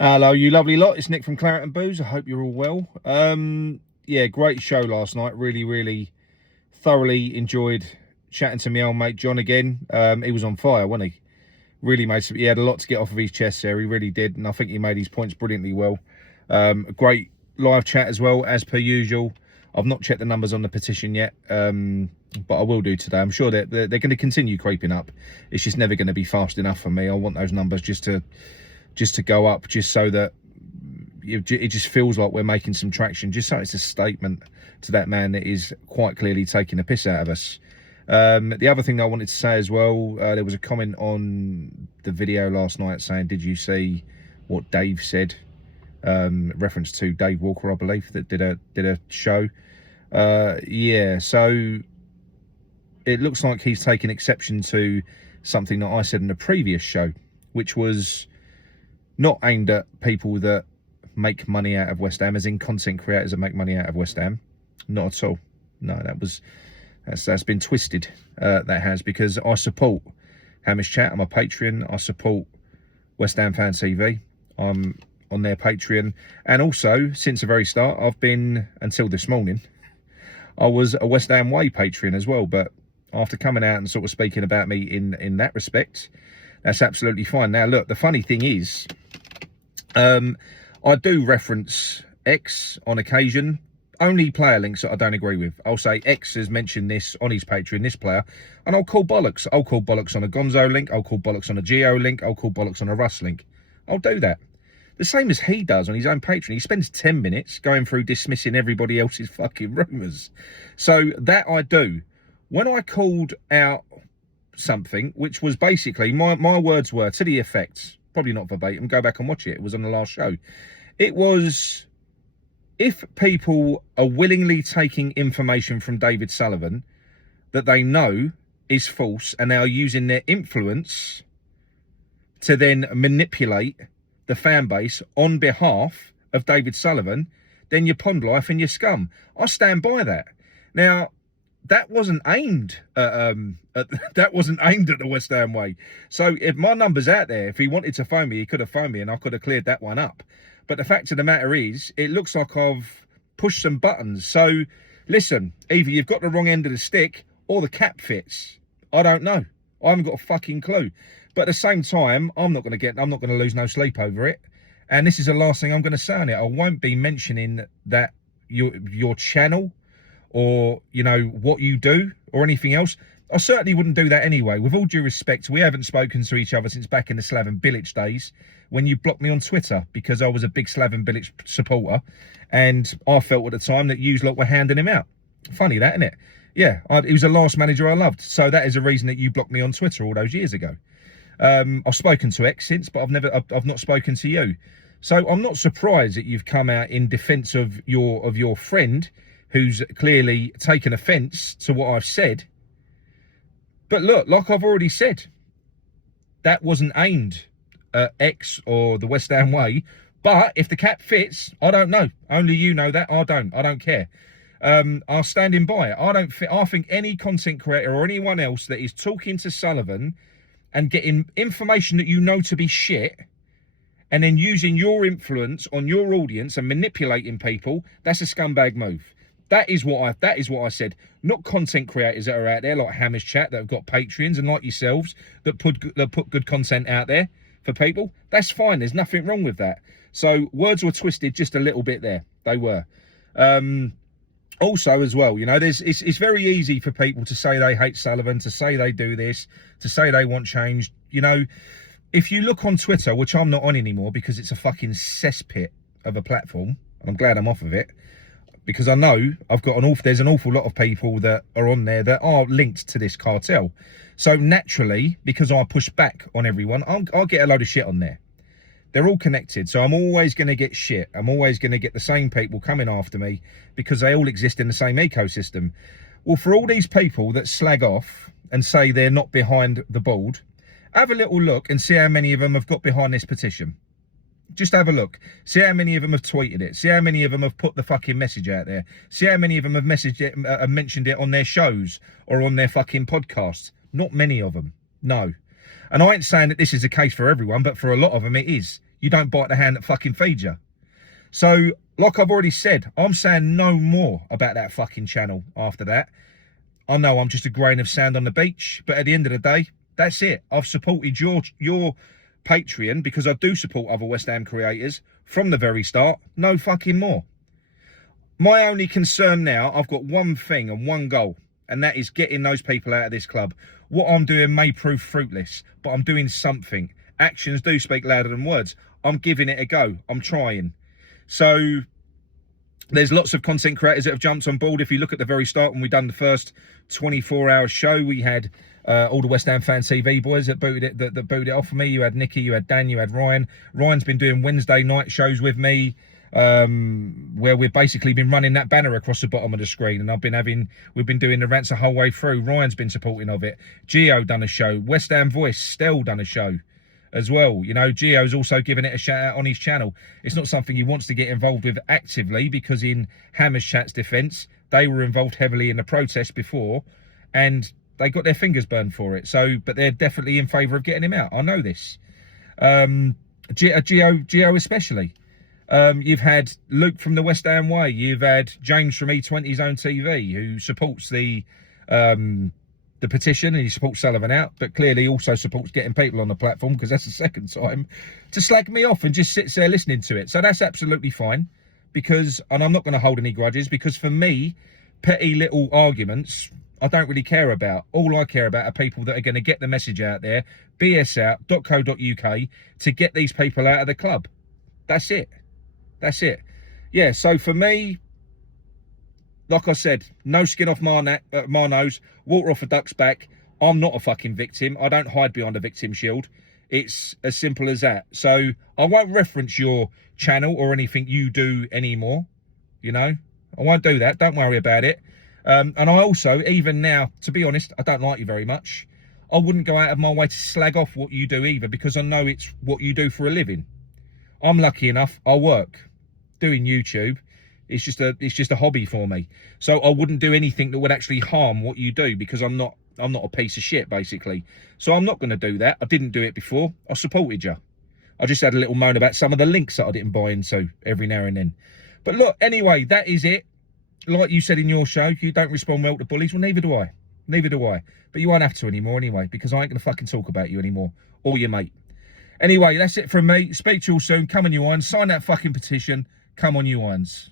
Hello, you lovely lot. It's Nick from Claret and Booze. I hope you're all well. Yeah, great show last night. Really thoroughly enjoyed chatting to my old mate John again. He was on fire, wasn't he? Really made some. He had a lot to get off of his chest there. He really did, and I think he made his points brilliantly well. A great live chat as well, as per usual. I've not checked the numbers on the petition yet, but I will do today. I'm sure they're going to continue creeping up. It's just never going to be fast enough for me. I want those numbers just to go up, just so that it just feels like we're making some traction, just so it's a statement to that man that is quite clearly taking a piss out of us. The other thing that I wanted to say as well, there was a comment on the video last night saying, did you see what Dave said? Reference to Dave Walker, I believe, that did a show. Yeah, so it looks like he's taken exception to something that I said in a previous show, which was not aimed at people that make money out of West Ham, as in content creators that make money out of West Ham. Not at all. No, that's been twisted. That has, because I support Hamish Chat. I'm a Patreon. I support West Ham Fan TV. I'm on their Patreon, and also since the very start, I've been, until this morning, I was a West Ham Way Patreon as well. But after coming out and sort of speaking about me in that respect, that's absolutely fine. Now, look, the funny thing is, I do reference X on occasion. Only player links that I don't agree with. I'll say X has mentioned this on his Patreon, this player, and I'll call bollocks. I'll call bollocks on a Gonzo link. I'll call bollocks on a Gio link. I'll call bollocks on a Russ link. I'll do that. The same as he does on his own Patreon. He spends 10 minutes going through dismissing everybody else's fucking rumours. So that I do. When I called out something, which was basically, my words were to the effect, probably not verbatim, go back and watch it, it was on the last show. It was, if people are willingly taking information from David Sullivan that they know is false, and they are using their influence to then manipulate the fan base on behalf of David Sullivan, then you're pond life and you're scum. I stand by that. Now, that wasn't aimed at the West Ham Way. So if my number's out there, if he wanted to phone me, he could have phoned me and I could have cleared that one up. But the fact of the matter is, it looks like I've pushed some buttons. So listen, either you've got the wrong end of the stick or the cap fits. I don't know. I haven't got a fucking clue. But at the same time, I'm not going to lose no sleep over it. And this is the last thing I'm going to say on it. I won't be mentioning that your channel, or, you know, what you do or anything else. I certainly wouldn't do that anyway. With all due respect, we haven't spoken to each other since back in the Slaven Bilic days, when you blocked me on Twitter because I was a big Slaven Bilic supporter, and I felt at the time that you lot were handing him out. Funny that, isn't it? Yeah, he was the last manager I loved. So that is a reason that you blocked me on Twitter all those years ago. I've spoken to X since, but I've not spoken to you. So I'm not surprised that you've come out in defence of your friend, who's clearly taken offence to what I've said. But look, like I've already said, that wasn't aimed at X or the West Ham Way. But if the cap fits, I don't know. Only you know that. I don't care. I'll stand in by it. I think any content creator or anyone else that is talking to Sullivan and getting information that you know to be shit, and then using your influence on your audience and manipulating people, that's a scumbag move. That is what I said. Not content creators that are out there like Hamish Chat that have got Patreons, and like yourselves that put good content out there for people. That's fine. There's nothing wrong with that. So words were twisted just a little bit there. They were. Also as well, you know, it's very easy for people to say they hate Sullivan, to say they do this, to say they want change. You know, if you look on Twitter, which I'm not on anymore because it's a fucking cesspit of a platform, and I'm glad I'm off of it, because I know there's an awful lot of people that are on there that are linked to this cartel. So naturally, because I push back on everyone, I'll get a load of shit on there. They're all connected, so I'm always going to get shit. I'm always going to get the same people coming after me because they all exist in the same ecosystem. Well, for all these people that slag off and say they're not behind the board, have a little look and see how many of them have got behind this petition. Just have a look. See how many of them have tweeted it. See how many of them have put the fucking message out there. See how many of them have messaged it, mentioned it on their shows or on their fucking podcasts. Not many of them. No. And I ain't saying that this is the case for everyone, but for a lot of them it is. you don't bite the hand that fucking feeds you. So, like I've already said, I'm saying no more about that fucking channel after that. I know I'm just a grain of sand on the beach, but at the end of the day, that's it. I've supported your Patreon because I do support other West Ham creators from the very start. No fucking more. My only concern now, I've got one thing and one goal, and that is getting those people out of this club. What I'm doing may prove fruitless, but I'm doing something. Actions do speak louder than words. I'm giving it a go. I'm trying. So there's lots of content creators that have jumped on board. If you look at the very start, when we done the first 24-hour show, we had all the West Ham Fan TV boys that booted it off for me. You had Nicky, you had Dan, you had Ryan. Ryan's been doing Wednesday night shows with me, where we've basically been running that banner across the bottom of the screen, and we've been doing the rants the whole way through. Ryan's been supporting of it. Gio done a show. West Ham Voice, Stell done a show as well. You know, Gio's also given it a shout out on his channel. It's not something he wants to get involved with actively, because in Hammers Chat's defence, they were involved heavily in the protest before, and they got their fingers burned for it. So, but they're definitely in favour of getting him out. I know this. Gio especially. You've had Luke from the West Ham Way. You've had James from E20's Own TV, who supports the petition, and he supports Sullivan out, but clearly also supports getting people on the platform, because that's the second time, to slag me off and just sits there listening to it. So that's absolutely fine, because, and I'm not going to hold any grudges, because for me, petty little arguments, I don't really care about. All I care about are people that are going to get the message out there, bsout.co.uk, to get these people out of the club. That's it. That's it. Yeah, so for me, like I said, no skin off my nose, water off a duck's back. I'm not a fucking victim. I don't hide behind a victim shield. It's as simple as that. So I won't reference your channel or anything you do anymore. You know, I won't do that. Don't worry about it. And I also, even now, to be honest, I don't like you very much. I wouldn't go out of my way to slag off what you do either, because I know it's what you do for a living. I'm lucky enough, I work doing YouTube. It's just a hobby for me. So I wouldn't do anything that would actually harm what you do, because I'm not a piece of shit, basically. So I'm not going to do that. I didn't do it before. I supported you. I just had a little moan about some of the links that I didn't buy into every now and then. But look, anyway, that is it. Like you said in your show, you don't respond well to bullies. Well, neither do I. Neither do I. But you won't have to anymore anyway, because I ain't going to fucking talk about you anymore, or your mate. Anyway, that's it from me. Speak to you all soon. Come on, you irons. Sign that fucking petition. Come on, you irons.